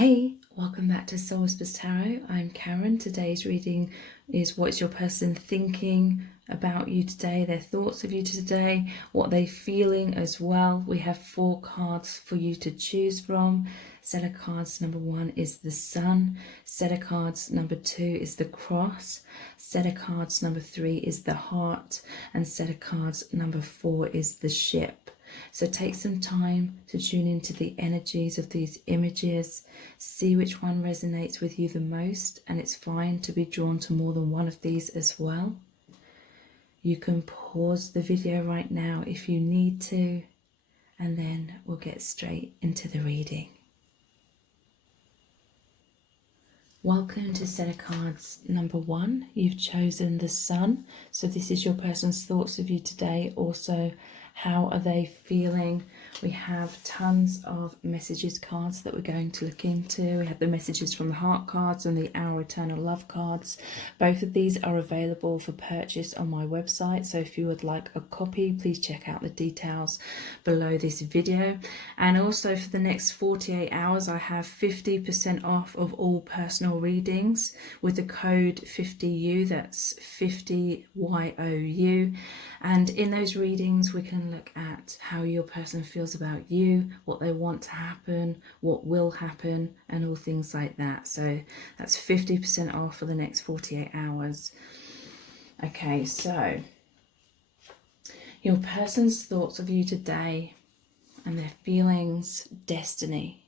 Hey, welcome back to Soul Whispers Tarot. I'm Karen. Today's reading is what's your person thinking about you today, their thoughts of you today, what they're feeling as well. We have 4 cards for you to choose from. Set of cards number 1 is the Sun. Set of cards number 2 is the Cross. Set of cards number 3 is the Heart. And set of cards number 4 is the Ship. So take some time to tune into the energies of these images, see which one resonates with you the most, and it's fine to be drawn to more than one of these as well. You can pause the video right now if you need to, and then we'll get straight into the reading. Welcome to set of cards number 1. You've chosen the Sun. So this is your person's thoughts of you today. Also, how are they feeling? We have tons of messages cards that we're going to look into. We have the messages from the heart cards and the Our Eternal Love cards. Both of these are available for purchase on my website. So if you would like a copy, please check out the details below this video. And also for the next 48 hours, I have 50% off of all personal readings with the code 50U. That's 50YOU. And in those readings, we can look at how your person feels about you, what they want to happen, what will happen, and all things like that. So that's 50% off for the next 48 hours. Okay, so your person's thoughts of you today and their feelings, destiny.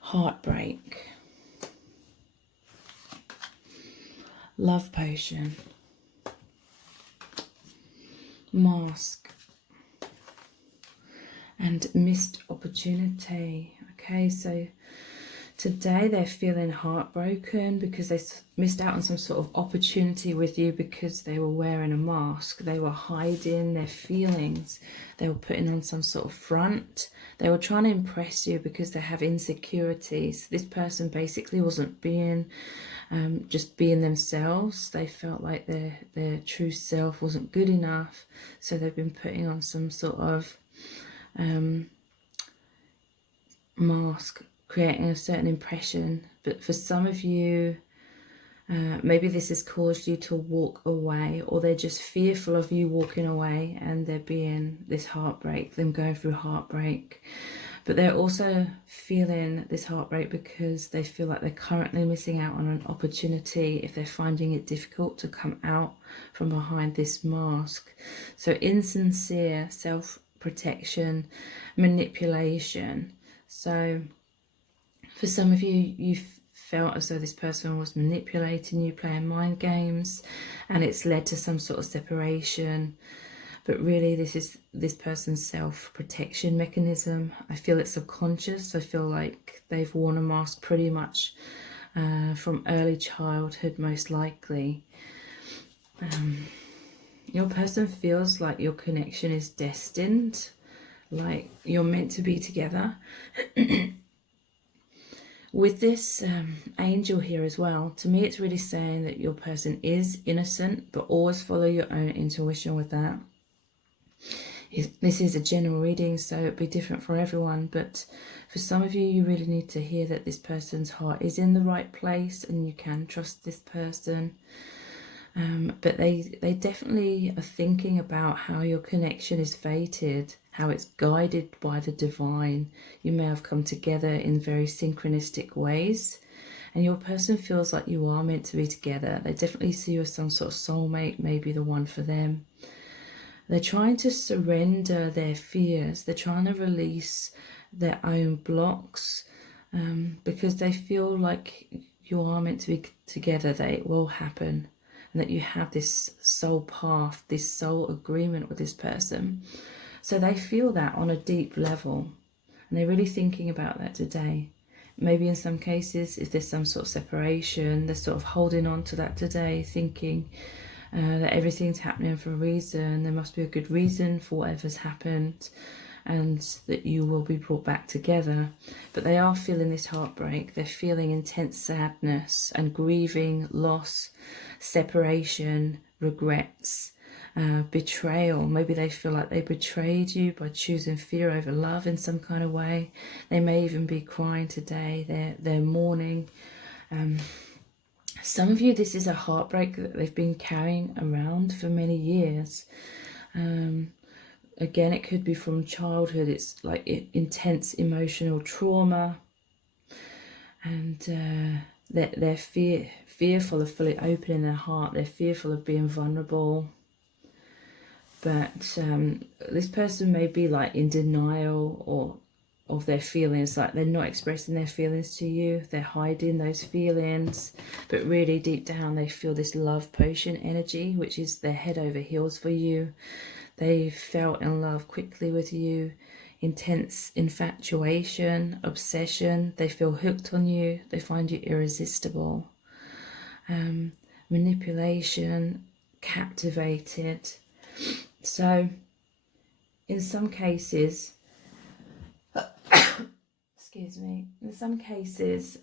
Heartbreak. Love potion. Mask. And missed opportunity. Okay, so today they're feeling heartbroken because they missed out on some sort of opportunity with you because they were wearing a mask. They were hiding their feelings. They were putting on some sort of front. They were trying to impress you because they have insecurities. This person basically wasn't being just being themselves. They felt like their true self wasn't good enough. So they've been putting on some sort of mask, creating a certain impression. But for some of you, maybe this has caused you to walk away, or they're just fearful of you walking away and there being this heartbreak, them going through heartbreak. But they're also feeling this heartbreak because they feel like they're currently missing out on an opportunity if they're finding it difficult to come out from behind this mask. So insincere self-protection, manipulation. So for some of you, you felt as though this person was manipulating you, playing mind games, and it's led to some sort of separation. But really, this is this person's self-protection mechanism. I feel it's subconscious. I feel like they've worn a mask pretty much from early childhood, most likely. Your person feels like your connection is destined, like you're meant to be together. With this angel here as well, to me it's really saying that your person is innocent, but always follow your own intuition with that. This is a general reading, so it'll be different for everyone, but for some of you, you really need to hear that this person's heart is in the right place and you can trust this person. But they definitely are thinking about how your connection is fated, how it's guided by the divine. You may have come together in very synchronistic ways, and your person feels like you are meant to be together. They definitely see you as some sort of soulmate, maybe the one for them. They're trying to surrender their fears. They're trying to release their own blocks because they feel like you are meant to be together, that it will happen, and that you have this soul path, this soul agreement with this person. So they feel that on a deep level, and they're really thinking about that today. Maybe in some cases, if there's some sort of separation, they're sort of holding on to that today, thinking that everything's happening for a reason. There must be a good reason for whatever's happened, and that you will be brought back together. But they are feeling this heartbreak. They're feeling intense sadness and grieving, loss, separation, regrets. betrayal. Maybe they feel like they betrayed you by choosing fear over love in some kind of way. They may even be crying today. They're mourning. Some of you, this is a heartbreak that they've been carrying around for many years. Again, it could be from childhood. It's like intense emotional trauma, and they're fearful of fully opening their heart. They're fearful of being vulnerable. But this person may be like in denial or of their feelings, like they're not expressing their feelings to you. They're hiding those feelings, but really deep down they feel this love potion energy, which is their head over heels for you. They fell in love quickly with you. Intense infatuation, obsession. They feel hooked on you. They find you irresistible. Manipulation, captivated. So in some cases, excuse me, in some cases,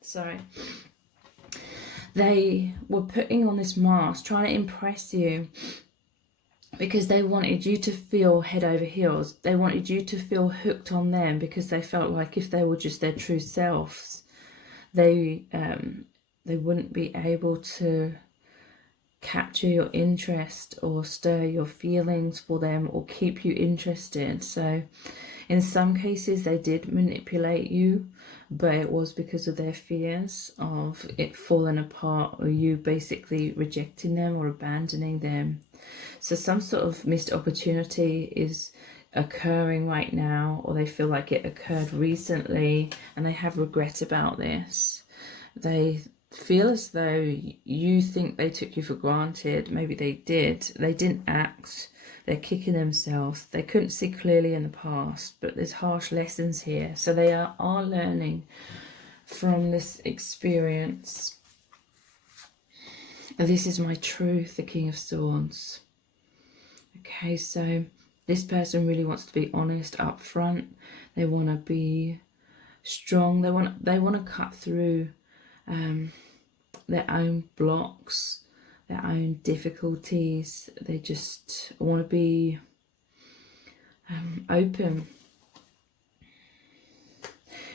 sorry, they were putting on this mask, trying to impress you, because they wanted you to feel head over heels. They wanted you to feel hooked on them, because they felt like if they were just their true selves, they wouldn't be able to capture your interest or stir your feelings for them or keep you interested. So in some cases they did manipulate you, but it was because of their fears of it falling apart or you basically rejecting them or abandoning them. So some sort of missed opportunity is occurring right now, or they feel like it occurred recently and they have regret about this. They feel as though you think they took you for granted. Maybe they did. They didn't act. They're kicking themselves. They couldn't see clearly in the past, but there's harsh lessons here. So they are learning from this experience. This is my truth, the King of Swords. Okay, so this person really wants to be honest up front. They want to be strong. They want to cut through their own blocks, their own difficulties. They just want to be open.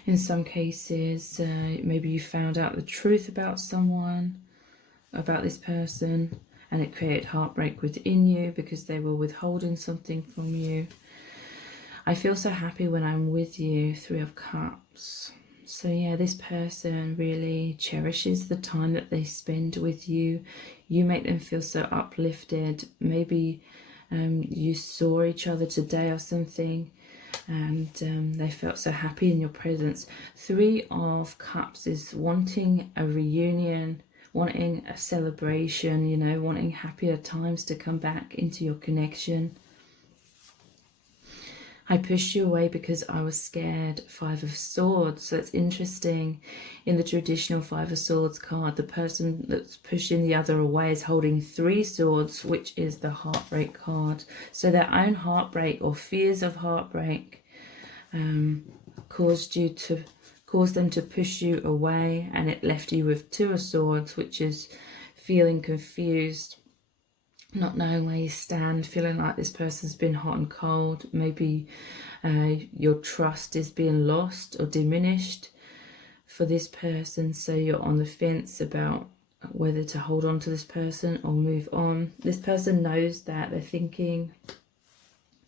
In some cases, maybe you found out the truth about someone, about this person, and it created heartbreak within you because they were withholding something from you. I feel so happy when I'm with you, Three of Cups. So yeah, this person really cherishes the time that they spend with you. You make them feel so uplifted. Maybe you saw each other today or something, and they felt so happy in your presence. Three of Cups is wanting a reunion, wanting a celebration, you know, wanting happier times to come back into your connection. I pushed you away because I was scared. Five of Swords. So it's interesting. In the traditional Five of Swords card, the person that's pushing the other away is holding Three Swords, which is the heartbreak card. So their own heartbreak or fears of heartbreak caused them to push you away, and it left you with Two of Swords, which is feeling confused, not knowing where you stand, feeling like this person's been hot and cold. Maybe your trust is being lost or diminished for this person, so you're on the fence about whether to hold on to this person or move on. This person knows that. They're thinking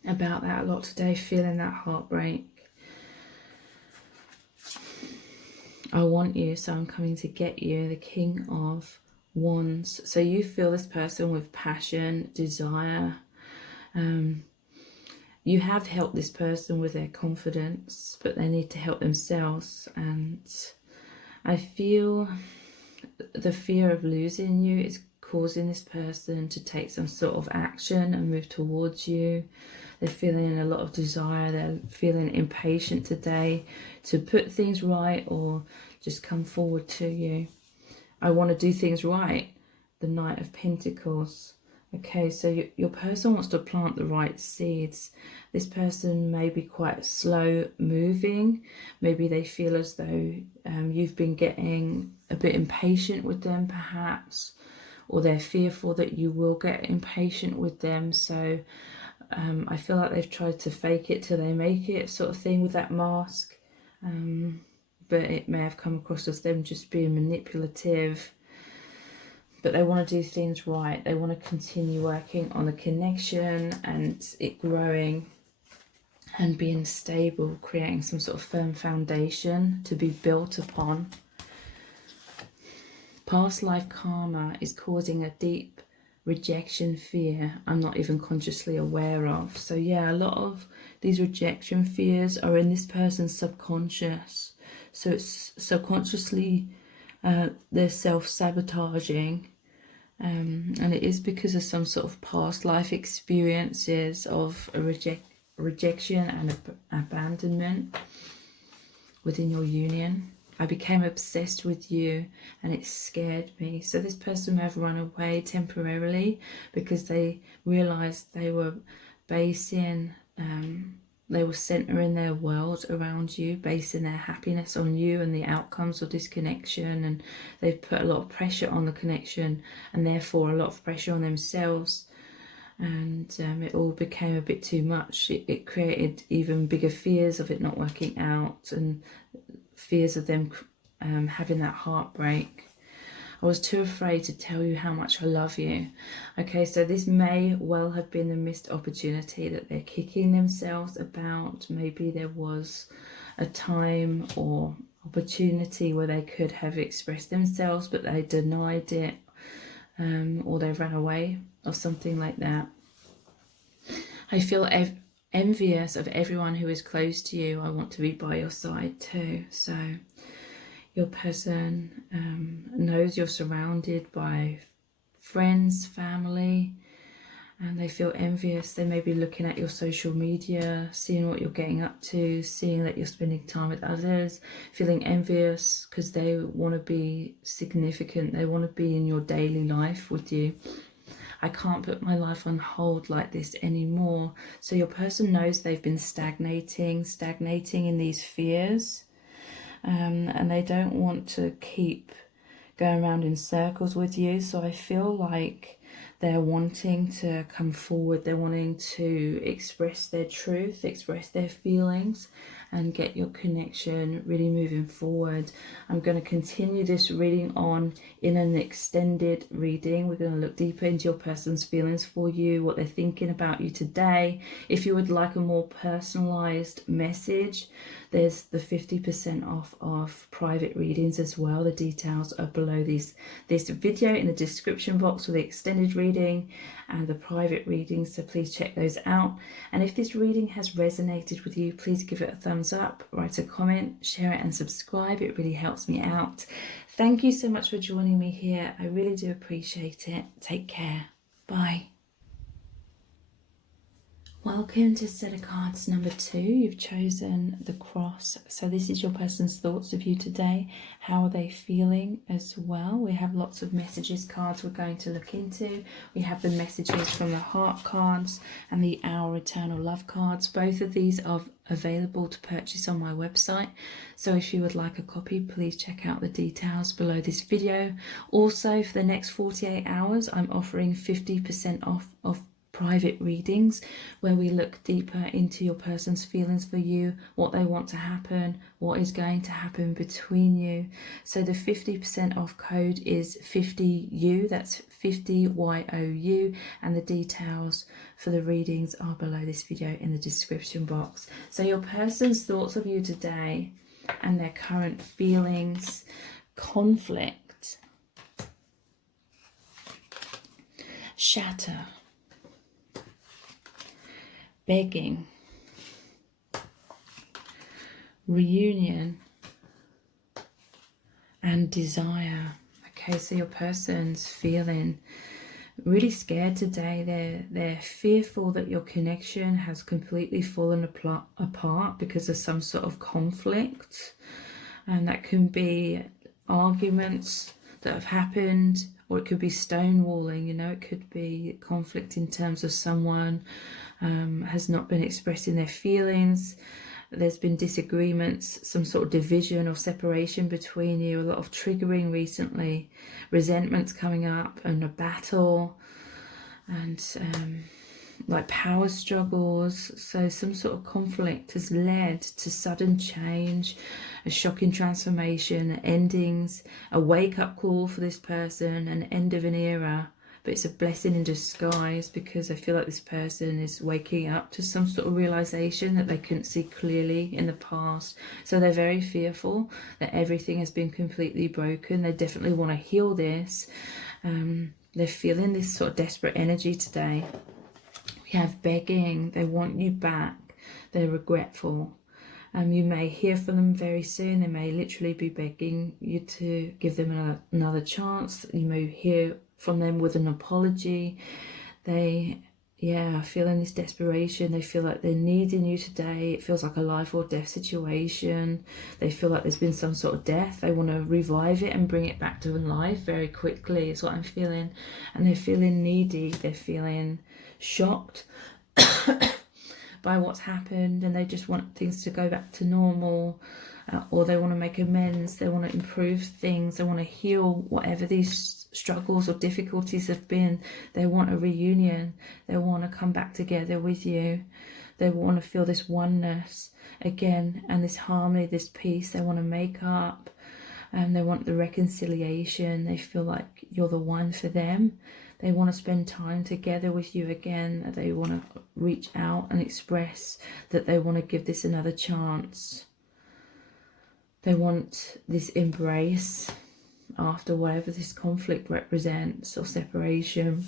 about that a lot today, feeling that heartbreak. I want you, so I'm coming to get you. The King of Wands. So you feel this person with passion, desire. You have helped this person with their confidence, but they need to help themselves. And I feel the fear of losing you is causing this person to take some sort of action and move towards you. They're feeling a lot of desire. They're feeling impatient today to put things right or just come forward to you. I want to do things right. The Knight of Pentacles. Okay, so your person wants to plant the right seeds. This person may be quite slow moving. Maybe they feel as though you've been getting a bit impatient with them perhaps, or they're fearful that you will get impatient with them. So I feel like they've tried to fake it till they make it sort of thing with that mask. But it may have come across as them just being manipulative. But they want to do things right. They want to continue working on the connection and it growing and being stable, creating some sort of firm foundation to be built upon. Past life karma is causing a deep rejection fear I'm not even consciously aware of. So yeah, a lot of these rejection fears are in this person's subconscious. So it's subconsciously they're self-sabotaging, and it is because of some sort of past life experiences of a rejection and abandonment within your union. I became obsessed with you and it scared me. So this person may have run away temporarily because they realized they were basing, they were centering their world around you, basing their happiness on you and the outcomes of this connection. And they've put a lot of pressure on the connection and therefore a lot of pressure on themselves. And it all became a bit too much. It created even bigger fears of it not working out and fears of them having that heartbreak. I was too afraid to tell you how much I love you. Okay, so this may well have been the missed opportunity that they're kicking themselves about. Maybe there was a time or opportunity where they could have expressed themselves, but they denied it, or they ran away or something like that. I feel envious of everyone who is close to you. I want to be by your side too. So your person knows you're surrounded by friends, family, and they feel envious. They may be looking at your social media, seeing what you're getting up to, seeing that you're spending time with others, feeling envious because they want to be significant. They want to be in your daily life with you. I can't put my life on hold like this anymore. So your person knows they've been stagnating in these fears, and they don't want to keep going around in circles with you. So I feel like they're wanting to come forward. They're wanting to express their truth, express their feelings, and get your connection really moving forward. I'm going to continue this reading on in an extended reading. We're going to look deeper into your person's feelings for you, what they're thinking about you today. If you would like a more personalized message, there's the 50% off of private readings as well. The details are below this video in the description box for the extended reading and the private readings, so please check those out. And if this reading has resonated with you, please give it a thumbs up, write a comment, share it and subscribe. It really helps me out. Thank you so much for joining me here. I really do appreciate it. Take care. Bye. Welcome to set of cards number 2. You've chosen the cross. So this is your person's thoughts of you today. How are they feeling as well? We have lots of messages cards we're going to look into. We have the messages from the heart cards and the Our Eternal Love cards. Both of these are available to purchase on my website. So if you would like a copy, please check out the details below this video. Also, for the next 48 hours, I'm offering 50% off of private readings where we look deeper into your person's feelings for you, what they want to happen, what is going to happen between you. So the 50% off code is 50U, that's 50YOU, and the details for the readings are below this video in the description box. So your person's thoughts of you today and their current feelings, conflict, shatter, begging, reunion, and desire. Okay, so your person's feeling really scared today. They're fearful that your connection has completely fallen apart because of some sort of conflict, and that can be arguments that have happened, or it could be stonewalling, you know, it could be conflict in terms of someone has not been expressing their feelings. There's been disagreements, some sort of division or separation between you, a lot of triggering recently, resentments coming up, and a battle, and like power struggles. So some sort of conflict has led to sudden change, a shocking transformation, endings, a wake-up call for this person, an end of an era. But it's a blessing in disguise, because I feel like this person is waking up to some sort of realization that they couldn't see clearly in the past. So they're very fearful that everything has been completely broken. They definitely want to heal this. They're feeling this sort of desperate energy today. We have begging. They want you back. They're regretful. You may hear from them very soon. They may literally be begging you to give them another chance. You may hear from them with an apology. They are feeling this desperation. They feel like they're needing you today. It feels like a life or death situation. They feel like there's been some sort of death. They want to revive it and bring it back to life very quickly, is what I'm feeling. And they're feeling needy. They're feeling shocked by what's happened, and they just want things to go back to normal, or they want to make amends. They want to improve things. They want to heal whatever these struggles or difficulties have been. They want a reunion. They want to come back together with you. They want to feel this oneness again, and this harmony, this peace. They want to make up, and they want the reconciliation. They feel like you're the one for them. They want to spend time together with you again. They want to reach out and express that they want to give this another chance. They want this embrace after whatever this conflict represents, or separation.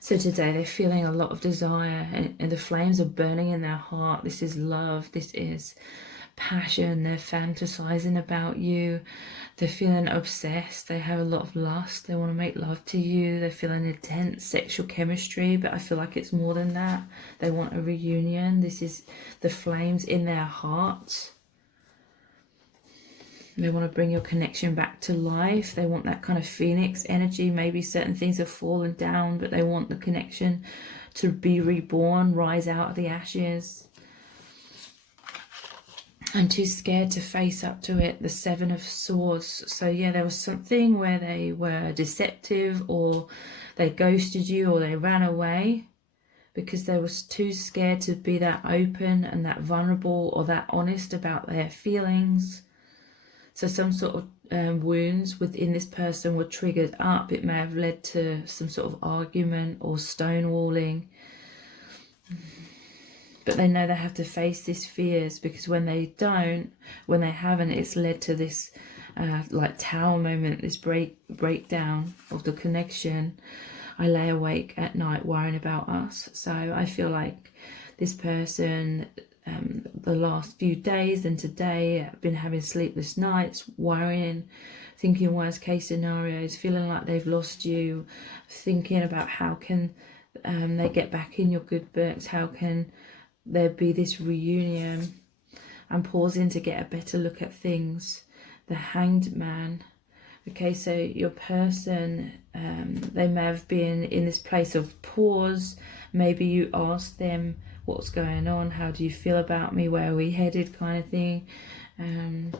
So today they're feeling a lot of desire, and the flames are burning in their heart. This is love. This is passion. They're fantasizing about you. They're feeling obsessed. They have a lot of lust. They want to make love to you. They're feeling intense sexual chemistry, but I feel like it's more than that. They want a reunion. This is the flames in their hearts. They want to bring your connection back to life. They want that kind of phoenix energy. Maybe certain things have fallen down, but they want the connection to be reborn, rise out of the ashes. And too scared to face up to it. The Seven of Swords. So yeah, there was something where they were deceptive, or they ghosted you, or they ran away because they was too scared to be that open and that vulnerable or that honest about their feelings. So some sort of wounds within this person were triggered up. It may have led to some sort of argument or stonewalling. But they know they have to face these fears, because when they don't, when they haven't, it's led to this like tower moment, this breakdown of the connection. I lay awake at night worrying about us. So I feel like this person, the last few days and today, I've been having sleepless nights, worrying, thinking worst case scenarios, feeling like they've lost you, thinking about how can they get back in your good books, how can there be this reunion. I'm pausing to get a better look at things. The Hanged Man. Okay, so your person, they may have been in this place of pause. Maybe you asked them, what's going on? How do you feel about me? Where are we headed? Kind of thing. And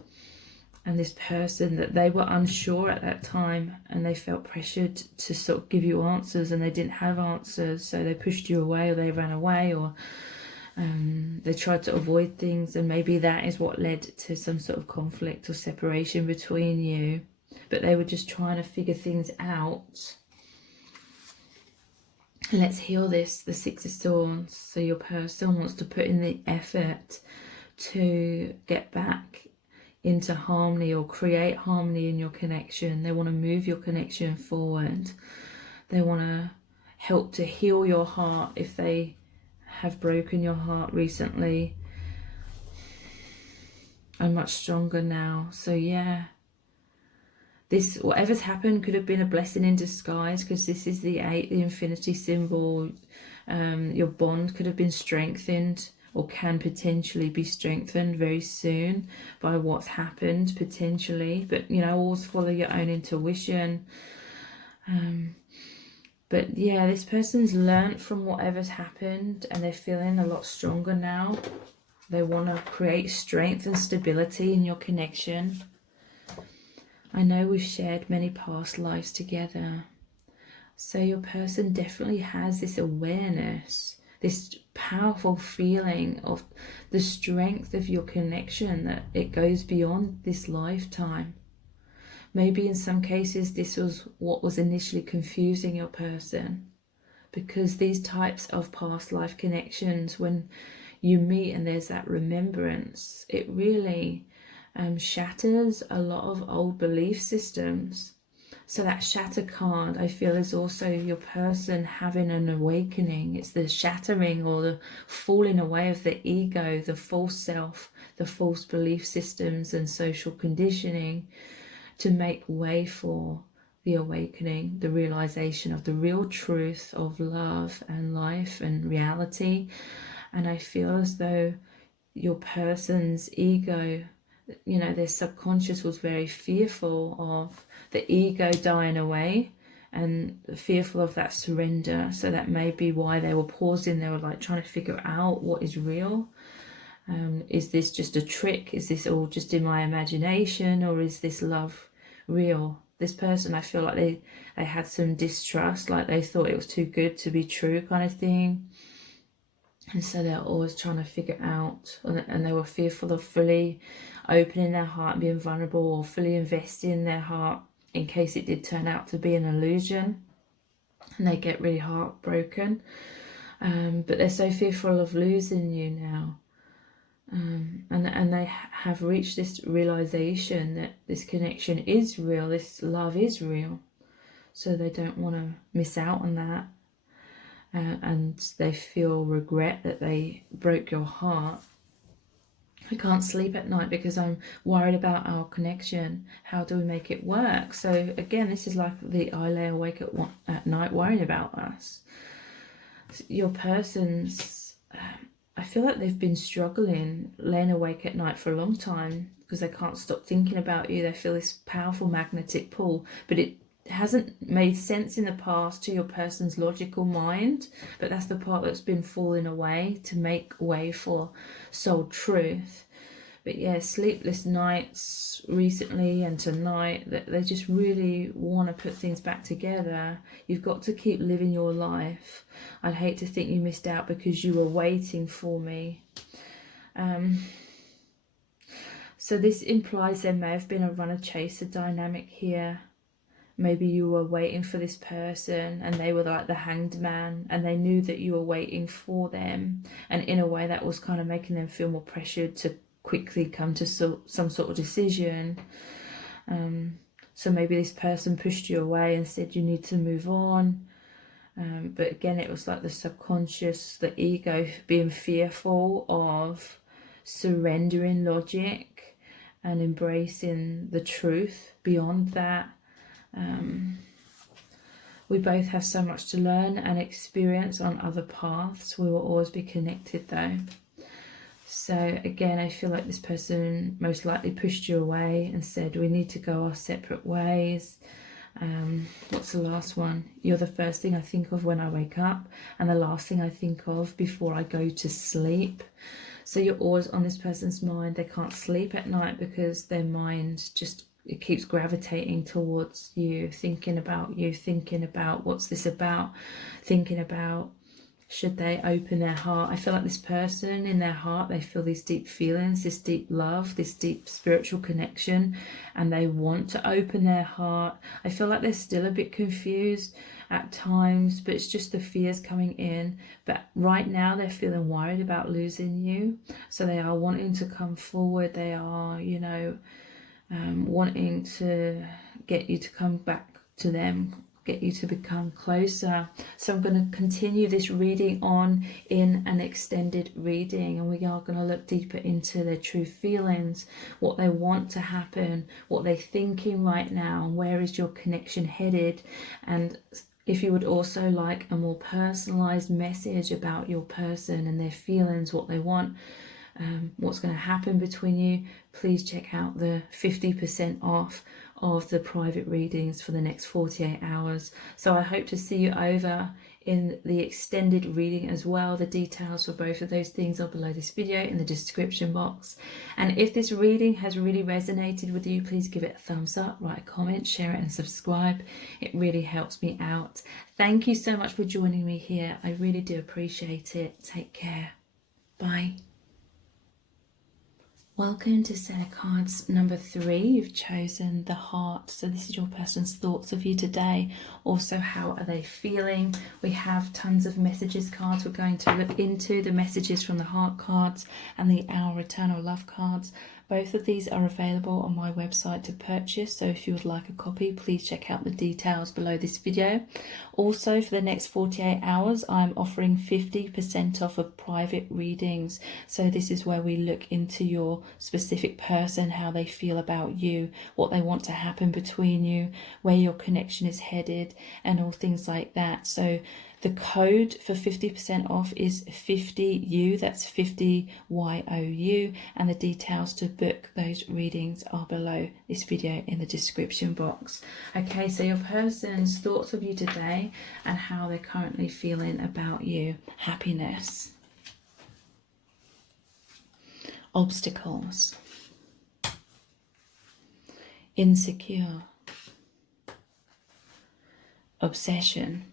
this person, that they were unsure at that time, and they felt pressured to sort of give you answers, and they didn't have answers. So they pushed you away, or they ran away, or they tried to avoid things, and maybe that is what led to some sort of conflict or separation between you. But they were just trying to figure things out. Let's heal this, the Six of Swords. So your person wants to put in the effort to get back into harmony, or create harmony in your connection. They want to move your connection forward. They want to help to heal your heart if they have broken your heart recently. I'm much stronger now. So yeah, this, whatever's happened, could have been a blessing in disguise, because this is the 8, the infinity symbol. Your bond could have been strengthened, or can potentially be strengthened very soon by what's happened, potentially. But you know, always follow your own intuition. But yeah, this person's learnt from whatever's happened and they're feeling a lot stronger now. They want to create strength and stability in your connection. I know we've shared many past lives together. So your person definitely has this awareness, this powerful feeling of the strength of your connection, that it goes beyond this lifetime. Maybe in some cases this was what was initially confusing your person, because these types of past life connections, when you meet and there's that remembrance, it really shatters a lot of old belief systems. So that shatter card, I feel, is also your person having an awakening. It's the shattering or the falling away of the ego, the false self, the false belief systems and social conditioning, to make way for the awakening, the realization of the real truth of love and life and reality. And I feel as though your person's ego, you know, their subconscious was very fearful of the ego dying away and fearful of that surrender. So that may be why they were pausing. They were like trying to figure out what is real. Is this just a trick? Is this all just in my imagination, or is this love real? This person, I feel like they had some distrust, like they thought it was too good to be true kind of thing. And so they're always trying to figure out, and they were fearful of fully opening their heart and being vulnerable, or fully investing their heart in case it did turn out to be an illusion. And they get really heartbroken. But they're so fearful of losing you now. And they have reached this realization that this connection is real, this love is real. So they don't want to miss out on that. And they feel regret that they broke your heart. I can't sleep at night because I'm worried about our connection. How do we make it work? So again, this is like the I lay awake at night worrying about us. Your person's, I feel like they've been struggling laying awake at night for a long time because they can't stop thinking about you. They feel this powerful magnetic pull, but it hasn't made sense in the past to your person's logical mind, but that's the part that's been falling away to make way for soul truth. But yeah, sleepless nights recently and tonight, that they just really want to put things back together. You've got to keep living your life. I'd hate to think you missed out because you were waiting for me. So this implies there may have been a runner-chaser dynamic here. Maybe you were waiting for this person and they were like the hanged man, and they knew that you were waiting for them. And in a way that was kind of making them feel more pressured to quickly come to some sort of decision. So maybe this person pushed you away and said you need to move on. But again, it was like the subconscious, the ego being fearful of surrendering logic and embracing the truth beyond that. We both have so much to learn and experience on other paths. We will always be connected though. So again, I feel like this person most likely pushed you away and said we need to go our separate ways. What's the last one? You're the first thing I think of when I wake up, and the last thing I think of before I go to sleep. So you're always on this person's mind. They can't sleep at night because their mind just, it keeps gravitating towards you, thinking about what's this about, thinking about should they open their heart. I feel like this person, in their heart, they feel these deep feelings, this deep love, this deep spiritual connection, and they want to open their heart. I feel like they're still a bit confused at times, but it's just the fears coming in. But right now they're feeling worried about losing you, so they are wanting to come forward. They are, you know, wanting to get you to come back to them, get you to become closer. So I'm going to continue this reading on in an extended reading, and we are going to look deeper into their true feelings, what they want to happen, what they're thinking right now, and where is your connection headed. And if you would also like a more personalized message about your person and their feelings, what they want, what's going to happen between you, please check out the 50% off of the private readings for the next 48 hours. So I hope to see you over in the extended reading as well. The details for both of those things are below this video in the description box. And if this reading has really resonated with you, please give it a thumbs up, write a comment, share it and subscribe. It really helps me out. Thank you so much for joining me here. I really do appreciate it. Take care. Bye. Welcome to set of cards number 3. You've chosen the heart. So this is your person's thoughts of you today. Also, how are they feeling? We have tons of messages cards we're going to look into. The messages from the heart cards and the Our Eternal Love cards. Both of these are available on my website to purchase, so if you would like a copy, please check out the details below this video. Also, for the next 48 hours, I'm offering 50% off of private readings. So this is where we look into your specific person, how they feel about you, what they want to happen between you, where your connection is headed, and all things like that. So the code for 50% off is 50U, that's 50YOU, and the details to book those readings are below this video in the description box. Okay, so your person's thoughts of you today and how they're currently feeling about you. Happiness. Obstacles. Insecure. Obsession.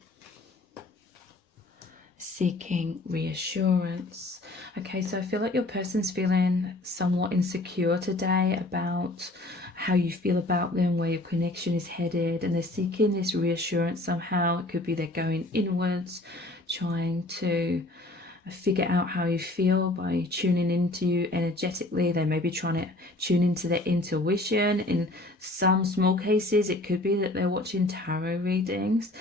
Seeking reassurance. Okay, so I feel like your person's feeling somewhat insecure today about how you feel about them, where your connection is headed, and they're seeking this reassurance somehow. It could be they're going inwards, trying to figure out how you feel by tuning into you energetically. They may be trying to tune into their intuition. In some small cases, it could be that they're watching tarot readings.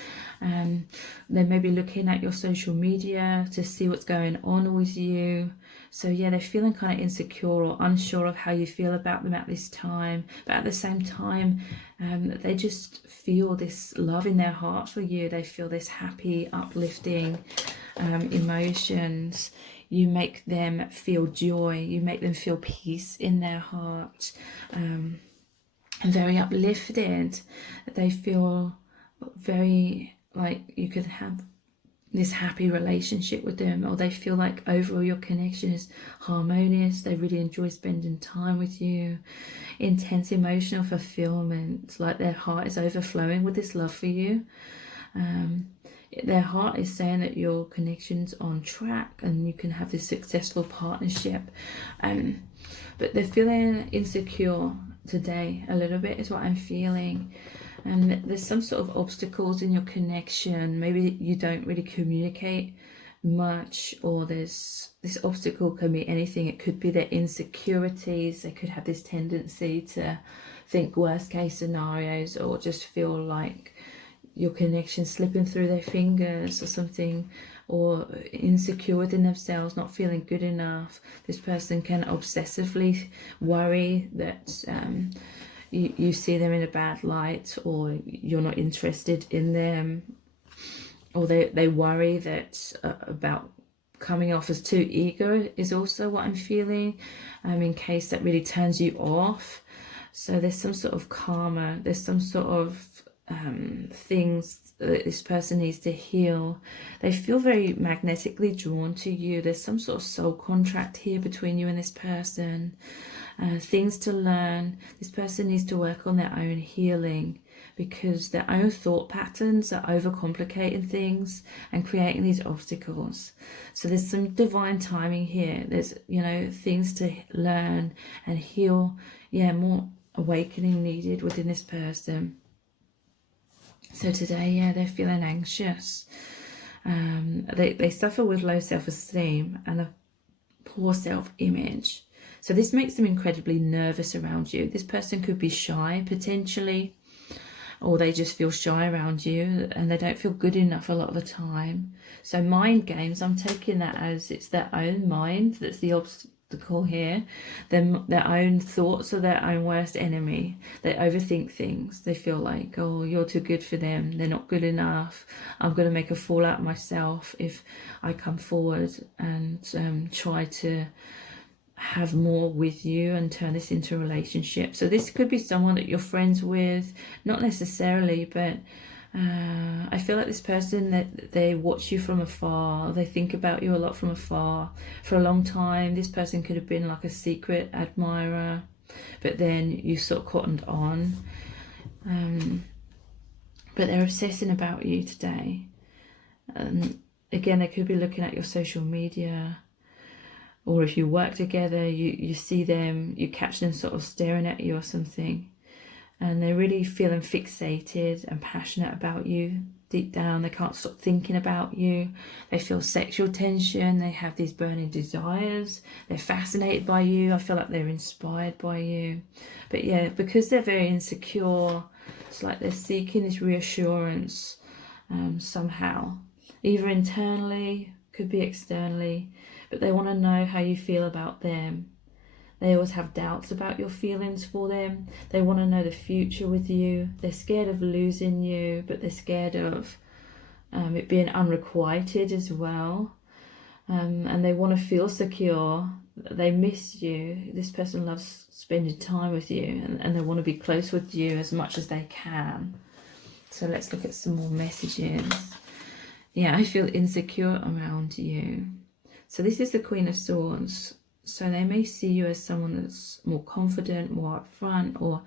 They may be looking at your social media to see what's going on with you. So yeah, they're feeling kind of insecure or unsure of how you feel about them at this time. But at the same time, they just feel this love in their heart for you. They feel this happy, uplifting emotions. You make them feel joy. You make them feel peace in their heart. And very uplifted. They feel very like you could have this happy relationship with them, or they feel like overall your connection is harmonious. They really enjoy spending time with you. Intense emotional fulfillment, like their heart is overflowing with this love for you. Their heart is saying that your connection's on track and you can have this successful partnership. But they're feeling insecure today a little bit is what I'm feeling. And there's some sort of obstacles in your connection. Maybe you don't really communicate much, or this obstacle can be anything. It could be their insecurities. They could have this tendency to think worst case scenarios, or just feel like your connection slipping through their fingers or something, or insecure within themselves, not feeling good enough. This person can obsessively worry that you see them in a bad light, or you're not interested in them, or they worry that about coming off as too eager is also what I'm feeling, in case that really turns you off. So there's some sort of karma, there's some sort of things that this person needs to heal. They feel very magnetically drawn to you. There's some sort of soul contract here between you and this person. Things to learn. This person needs to work on their own healing, because their own thought patterns are overcomplicating things and creating these obstacles. So there's some divine timing here. There's, you know, things to learn and heal. Yeah, more awakening needed within this person. So today, yeah, they're feeling anxious. They suffer with low self-esteem and a poor self-image. So this makes them incredibly nervous around you. This person could be shy, potentially, or they just feel shy around you and they don't feel good enough a lot of the time. So mind games, I'm taking that as it's their own mind that's the obstacle here. Their own thoughts are their own worst enemy. They overthink things. They feel like, oh, you're too good for them. They're not good enough. I'm going to make a fool out of myself if I come forward and try to have more with you and turn this into a relationship. So this could be someone that you're friends with, not necessarily, but I feel like this person, that they watch you from afar, they think about you a lot from afar for a long time. This person could have been like a secret admirer, but then you sort of cottoned on. But they're obsessing about you today. Again, they could be looking at your social media, or if you work together, you see them, you catch them sort of staring at you or something. And they're really feeling fixated and passionate about you deep down. They can't stop thinking about you. They feel sexual tension. They have these burning desires. They're fascinated by you. I feel like they're inspired by you. But yeah, because they're very insecure, it's like they're seeking this reassurance somehow, either internally, could be externally, but they want to know how you feel about them. They always have doubts about your feelings for them. They want to know the future with you. They're scared of losing you, but they're scared of it being unrequited as well. And they want to feel secure. They miss you. This person loves spending time with you, and they want to be close with you as much as they can. So let's look at some more messages. Yeah, I feel insecure around you. So this is the Queen of Swords. So they may see you as someone that's more confident, more upfront, or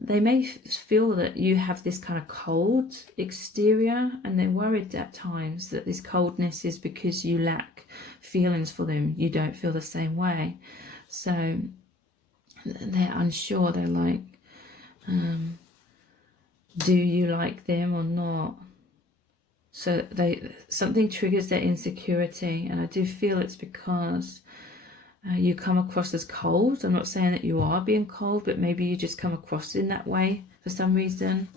they may feel that you have this kind of cold exterior, and they're worried at times that this coldness is because you lack feelings for them. You don't feel the same way. So they're unsure. They're like, do you like them or not? So something triggers their insecurity, and I do feel it's because you come across as cold. I'm not saying that you are being cold, but maybe you just come across in that way for some reason.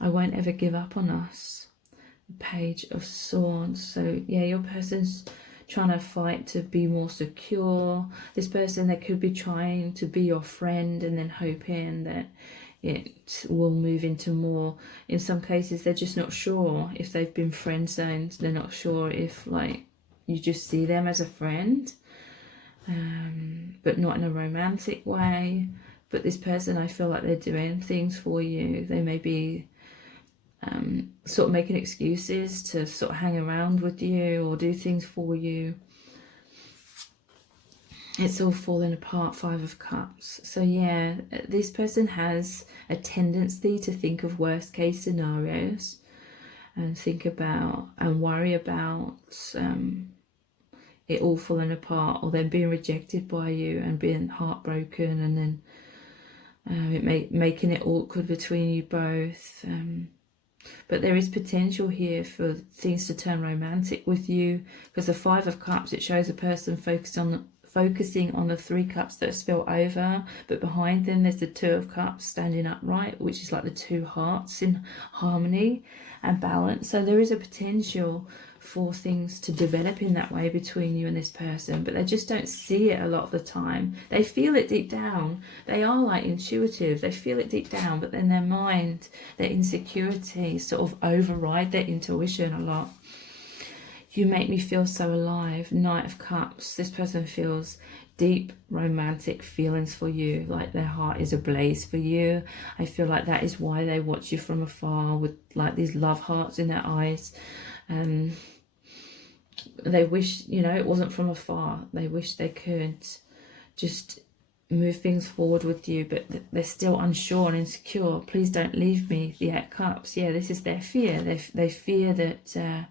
I won't ever give up on us. The Page of Swords. So yeah, your person's trying to fight to be more secure. This person, they could be trying to be your friend and then hoping that it will move into more. In some cases, they're just not sure if they've been friend zoned. They're not sure if like you just see them as a friend. But not in a romantic way. But this person, I feel like they're doing things for you. They may be sort of making excuses to sort of hang around with you or do things for you. It's all falling apart. Five of Cups. So yeah, this person has a tendency to think of worst case scenarios and think about and worry about it all falling apart, or then being rejected by you and being heartbroken, and then making it awkward between you both. But there is potential here for things to turn romantic with you, because the Five of Cups, it shows a person focusing on the Three Cups that are spilled over, but behind them there's the Two of Cups standing upright, which is like the two hearts in harmony and balance. So there is a potential for things to develop in that way between you and this person, but they just don't see it a lot of the time. They feel it deep down. They are like intuitive. They feel it deep down, but then their mind, their insecurity sort of override their intuition a lot. You make me feel so alive. Knight of Cups. This person feels deep romantic feelings for you, like their heart is ablaze for you. I feel like that is why they watch you from afar with like these love hearts in their eyes. They wish, you know, it wasn't from afar. They wish they could just move things forward with you, but they're still unsure and insecure. Please don't leave me. The Eight of Cups. Yeah, this is their fear. They fear that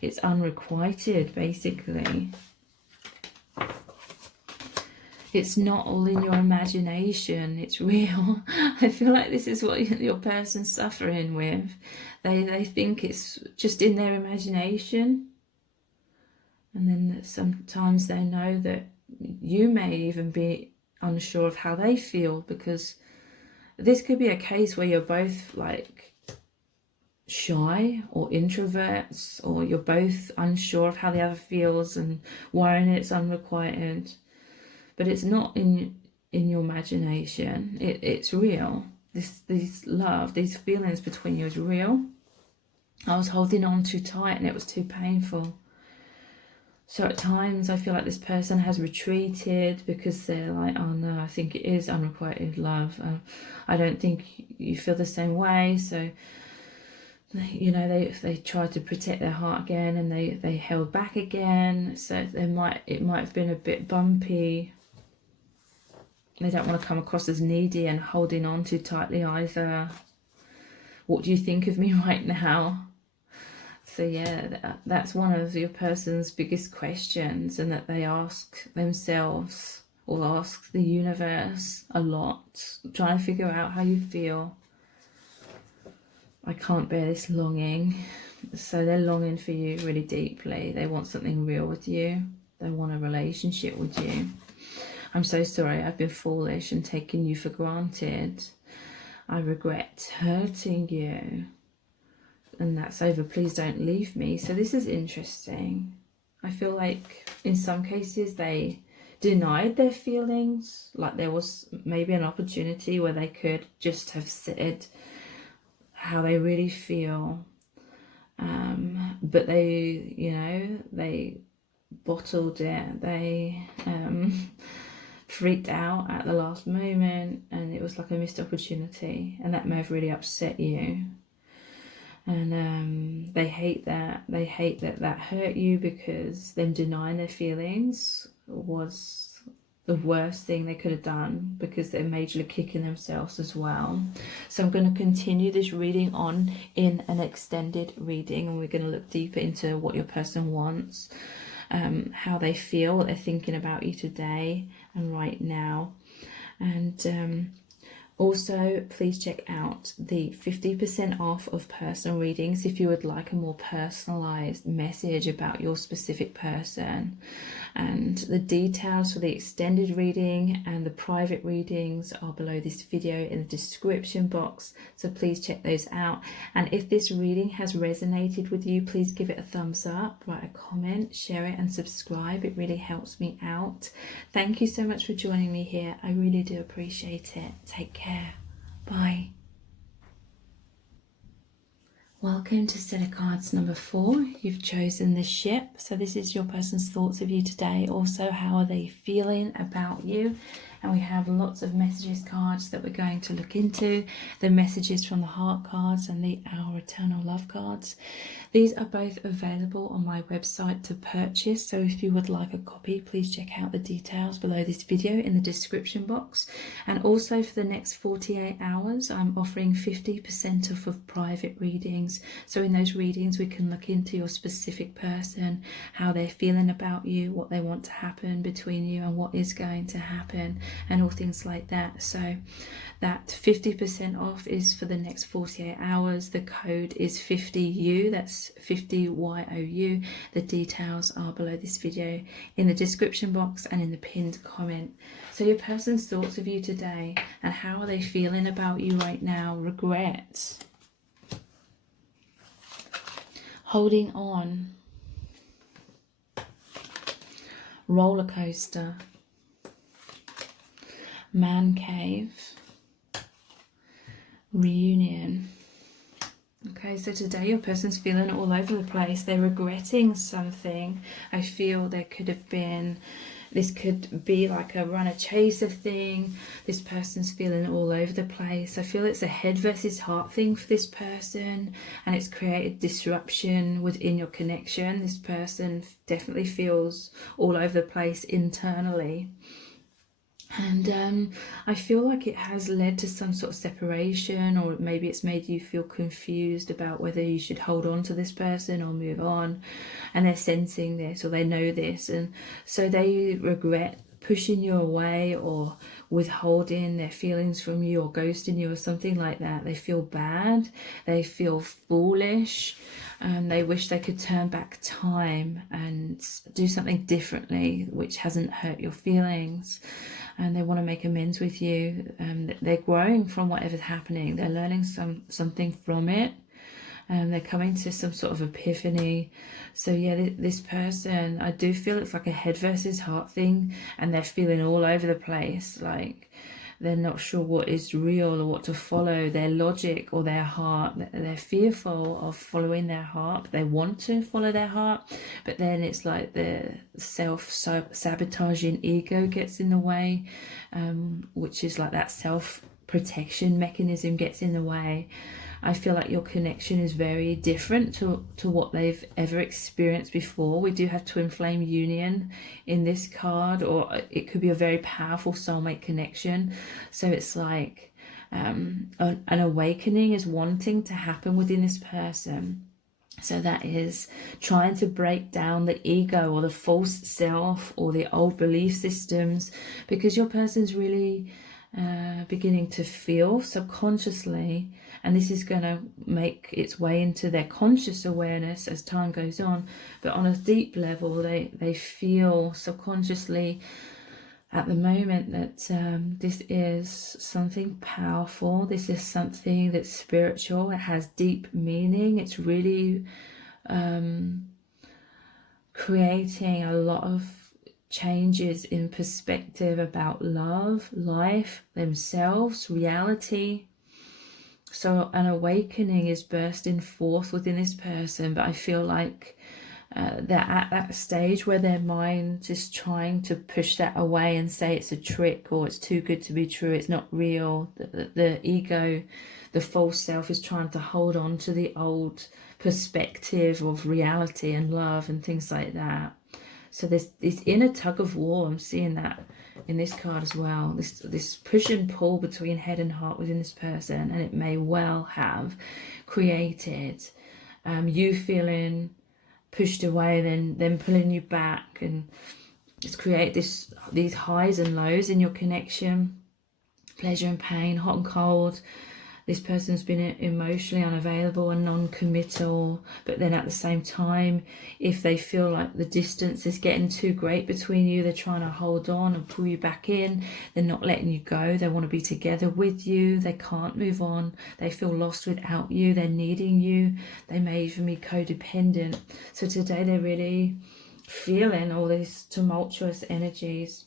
it's unrequited, basically. It's not all in your imagination, it's real. I feel like this is what your person's suffering with. They think it's just in their imagination. And then sometimes they know that you may even be unsure of how they feel, because this could be a case where you're both like shy or introverts, or you're both unsure of how the other feels and worrying it's unrequited. But it's not in your imagination. It's real. This love, these feelings between you is real. I was holding on too tight and it was too painful. So at times I feel like this person has retreated because they're like, oh no, I think it is unrequited love. I don't think you feel the same way. So, you know, they tried to protect their heart again, and they held back again. So it might have been a bit bumpy. They don't want to come across as needy and holding on too tightly either. What do you think of me right now? So yeah, that's one of your person's biggest questions, and that they ask themselves or ask the universe a lot, trying to figure out how you feel. I can't bear this longing. So they're longing for you really deeply. They want something real with you. They want a relationship with you. I'm so sorry I've been foolish and taken you for granted. I regret hurting you. And that's over. Please don't leave me. So this is interesting. I feel like in some cases they denied their feelings. Like there was maybe an opportunity where they could just have said how they really feel. But they, you know, they bottled it. They freaked out at the last moment, and it was like a missed opportunity, and that may have really upset you. And they hate that. They hate that hurt you, because them denying their feelings was the worst thing they could have done, because they're majorly kicking themselves as well. So I'm going to continue this reading on in an extended reading, and we're going to look deeper into what your person wants, how they feel, what they're thinking about you today and right now. And also, please check out the 50% off of personal readings if you would like a more personalized message about your specific person. And the details for the extended reading and the private readings are below this video in the description box. So please check those out. And if this reading has resonated with you, please give it a thumbs up, write a comment, share it and subscribe. It really helps me out. Thank you so much for joining me here. I really do appreciate it. Take care. Bye. Welcome to set of cards number 4. You've chosen the Ship. So this is your person's thoughts of you today. Also, how are they feeling about you? And we have lots of messages cards that we're going to look into. The messages from the heart cards and the Our Eternal Love cards. These are both available on my website to purchase. So if you would like a copy, please check out the details below this video in the description box. And also for the next 48 hours, I'm offering 50% off of private readings. So in those readings, we can look into your specific person, how they're feeling about you, what they want to happen between you and what is going to happen, and all things like that. So that 50% off is for the next 48 hours. The code is 50U, that's 50YOU. The details are below this video in the description box and in the pinned comment. So your person's thoughts of you today, and how are they feeling about you right now? Regret, holding on, roller coaster, man cave, reunion. Okay, so today your person's feeling all over the place. They're regretting something. I feel there could have been, this could be like a runner chaser thing. This person's feeling all over the place. I feel it's a head versus heart thing for this person, and it's created disruption within your connection. This person definitely feels all over the place internally. And I feel like it has led to some sort of separation, or maybe it's made you feel confused about whether you should hold on to this person or move on. And they're sensing this, or they know this, and so they regret pushing you away or withholding their feelings from you or ghosting you or something like that. They feel bad, they feel foolish, and they wish they could turn back time and do something differently which hasn't hurt your feelings. And they want to make amends with you. They're growing from whatever's happening. They're learning something from it. And they're coming to some sort of epiphany. So yeah, this person, I do feel it's like a head versus heart thing, and they're feeling all over the place. Like They're not sure what is real or what to follow, their logic or their heart. They're fearful of following their heart. They want to follow their heart, but then it's like the self-sabotaging ego gets in the way, which is like that self-protection mechanism gets in the way. I feel like your connection is very different to what they've ever experienced before. We do have twin flame union in this card, or it could be a very powerful soulmate connection. So it's like an awakening is wanting to happen within this person. So that is trying to break down the ego or the false self or the old belief systems, because your person's really beginning to feel subconsciously, and this is going to make its way into their conscious awareness as time goes on, but on a deep level they feel subconsciously at the moment that this is something powerful, this is something that's spiritual, it has deep meaning, it's really creating a lot of changes in perspective about love, life, themselves, reality. So an awakening is bursting forth within this person, but I feel like they're at that stage where their mind is trying to push that away and say it's a trick, or it's too good to be true, it's not real. The ego, the false self, is trying to hold on to the old perspective of reality and love and things like that. So there's this inner tug of war. I'm seeing that in this card as well. This push and pull between head and heart within this person, and it may well have created you feeling pushed away, then pulling you back, and it's created these highs and lows in your connection, pleasure and pain, hot and cold. This person's been emotionally unavailable and non-committal, but then at the same time, if they feel like the distance is getting too great between you, they're trying to hold on and pull you back in. They're not letting you go. They want to be together with you. They can't move on. They feel lost without you. They're needing you. They may even be codependent. So today they're really feeling all these tumultuous energies,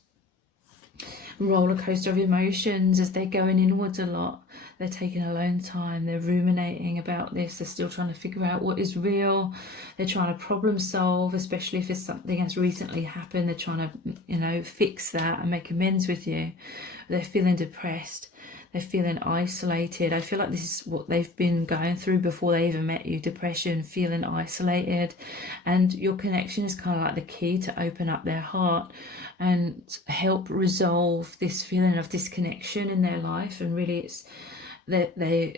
roller coaster of emotions as they're going inwards a lot. They're taking alone time, they're ruminating about this, they're still trying to figure out what is real, they're trying to problem solve, especially if it's something that's recently happened. They're trying to fix that and make amends with you. They're feeling depressed, they're feeling isolated. I feel like this is what they've been going through before they even met you: depression, feeling isolated. And your connection is kind of like the key to open up their heart and help resolve this feeling of disconnection in their life. And really it's that they're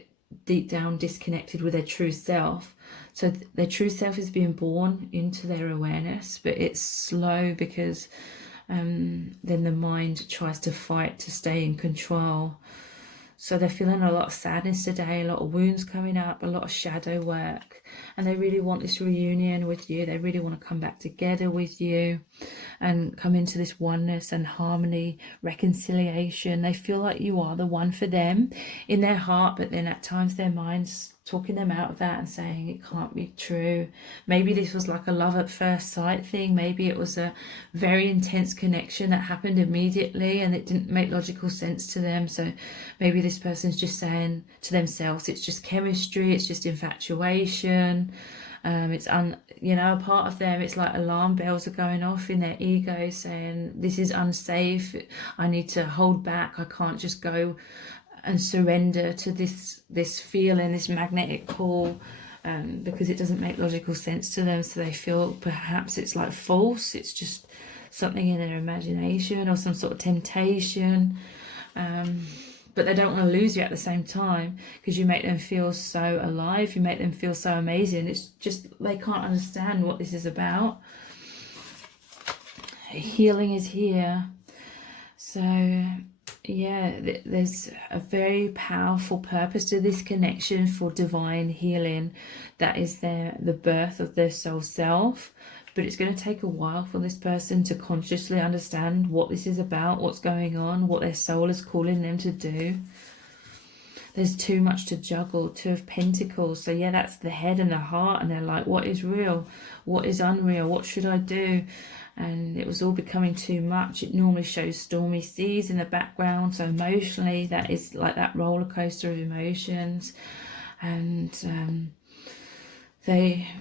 deep down disconnected with their true self. So their true self is being born into their awareness, but it's slow because then the mind tries to fight to stay in control. So they're feeling a lot of sadness today, a lot of wounds coming up, a lot of shadow work, and they really want this reunion with you. They really want to come back together with you and come into this oneness and harmony, reconciliation. They feel like you are the one for them in their heart, but then at times their mind's talking them out of that and saying it can't be true. Maybe this was like a love at first sight thing. Maybe it was a very intense connection that happened immediately and it didn't make logical sense to them. So maybe this person's just saying to themselves it's just chemistry, it's just infatuation. It's a part of them, it's like alarm bells are going off in their ego saying this is unsafe, I need to hold back, I can't just go and surrender to this feeling, this magnetic pull, because it doesn't make logical sense to them. So they feel perhaps it's like false, it's just something in their imagination or some sort of temptation. But they don't want to lose you at the same time, because you make them feel so alive, you make them feel so amazing. It's just they can't understand what this is about. Healing is here. So yeah, there's a very powerful purpose to this connection for divine healing. That is the birth of their soul self. But it's going to take a while for this person to consciously understand what this is about, what's going on, what their soul is calling them to do. there's too much to juggle. 2 of Pentacles. So yeah, that's the head and the heart, and they're like, what is real? What is unreal? What should I do? And it was all becoming too much. It normally shows stormy seas in the background. So emotionally, that is like that roller coaster of emotions. And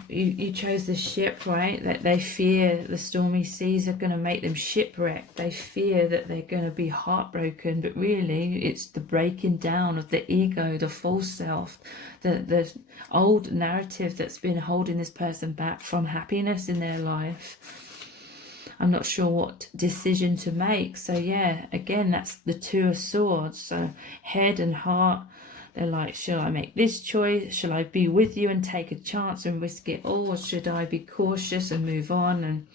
you chose the ship, right? That they fear the stormy seas are going to make them shipwrecked. They fear that they're going to be heartbroken, but really it's the breaking down of the ego, the false self, the old narrative that's been holding this person back from happiness in their life. I'm not sure what decision to make. So yeah, again, that's the 2 of Swords. So head and heart, they're like, should I make this choice? Should I be with you and take a chance and risk it all? Or should I be cautious and move on and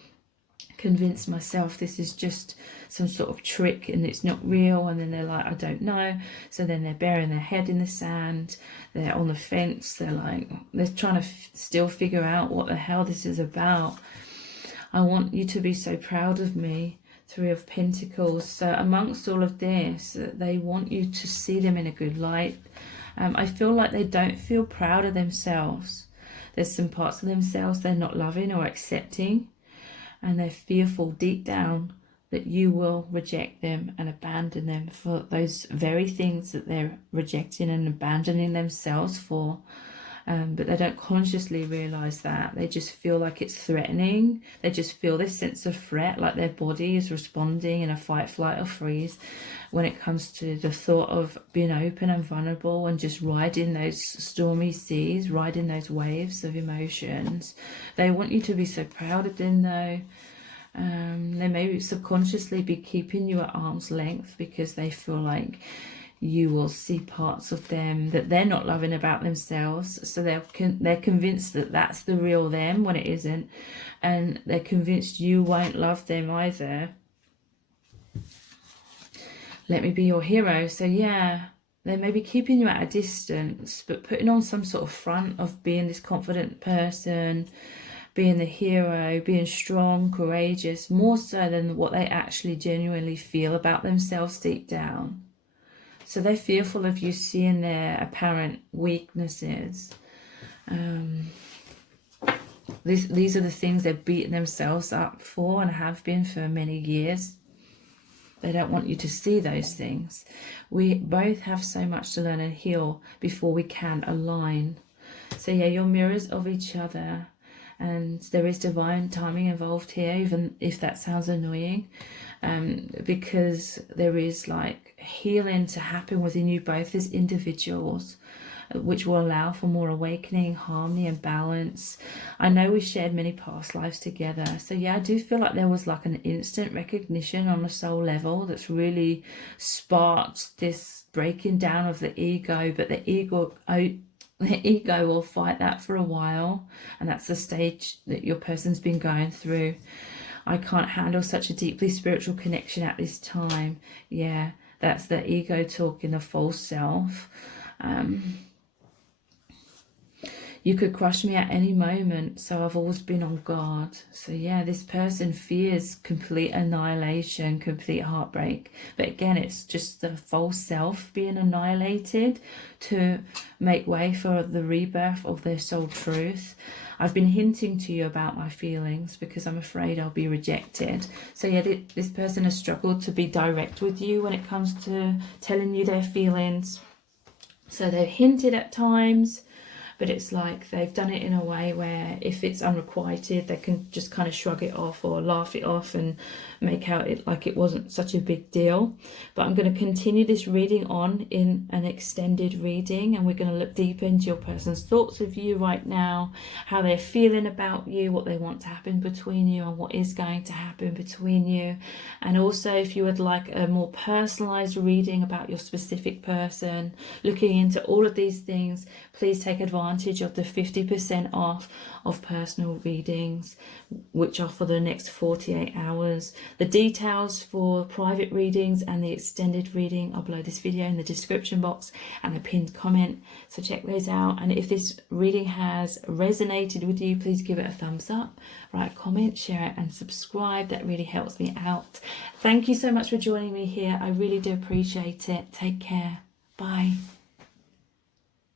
convince myself this is just some sort of trick and it's not real? And then they're like, I don't know. So then they're burying their head in the sand. They're on the fence. They're like, they're trying to still figure out what the hell this is about. I want you to be so proud of me. 3 of Pentacles. So amongst all of this, they want you to see them in a good light. I feel like they don't feel proud of themselves. There's some parts of themselves they're not loving or accepting, and they're fearful deep down that you will reject them and abandon them for those very things that they're rejecting and abandoning themselves for. But they don't consciously realize that. They just feel like it's threatening. They just feel this sense of threat, like their body is responding in a fight, flight or freeze when it comes to the thought of being open and vulnerable and just riding those stormy seas, riding those waves of emotions. They want you to be so proud of them though. They may subconsciously be keeping you at arm's length because they feel like you will see parts of them that they're not loving about themselves. So they're convinced that that's the real them when it isn't. And they're convinced you won't love them either. Let me be your hero. So yeah, they may be keeping you at a distance, but putting on some sort of front of being this confident person, being the hero, being strong, courageous, more so than what they actually genuinely feel about themselves deep down. So they're fearful of you seeing their apparent weaknesses. These are the things they're beating themselves up for and have been for many years. They don't want you to see those things. We both have so much to learn and heal before we can align. So yeah, you're mirrors of each other. And there is divine timing involved here, even if that sounds annoying, because there is like healing to happen within you both as individuals, which will allow for more awakening, harmony and balance. I know we shared many past lives together. So yeah, I do feel like there was like an instant recognition on a soul level that's really sparked this breaking down of the ego, but the ego will fight that for a while, and that's the stage that your person's been going through. I can't handle such a deeply spiritual connection at this time. Yeah, that's the ego talking, the false self. You could crush me at any moment, so I've always been on guard. So yeah, this person fears complete annihilation, complete heartbreak. But again, it's just the false self being annihilated to make way for the rebirth of their soul truth. I've been hinting to you about my feelings because I'm afraid I'll be rejected. So yeah, this person has struggled to be direct with you when it comes to telling you their feelings. So they've hinted at times, but it's like they've done it in a way where if it's unrequited, they can just kind of shrug it off or laugh it off and make out it like it wasn't such a big deal. But I'm going to continue this reading on in an extended reading, and we're going to look deeper into your person's thoughts of you right now, how they're feeling about you, what they want to happen between you, and what is going to happen between you. And also, if you would like a more personalized reading about your specific person, looking into all of these things, please take advantage of the 50% off of personal readings, which are for the next 48 hours. The details for private readings and the extended reading are below this video in the description box and a pinned comment, so check those out. And if this reading has resonated with you, please give it a thumbs up, write a comment, share it and subscribe. That really helps me out. Thank you so much for joining me here. I really do appreciate it. Take care. Bye.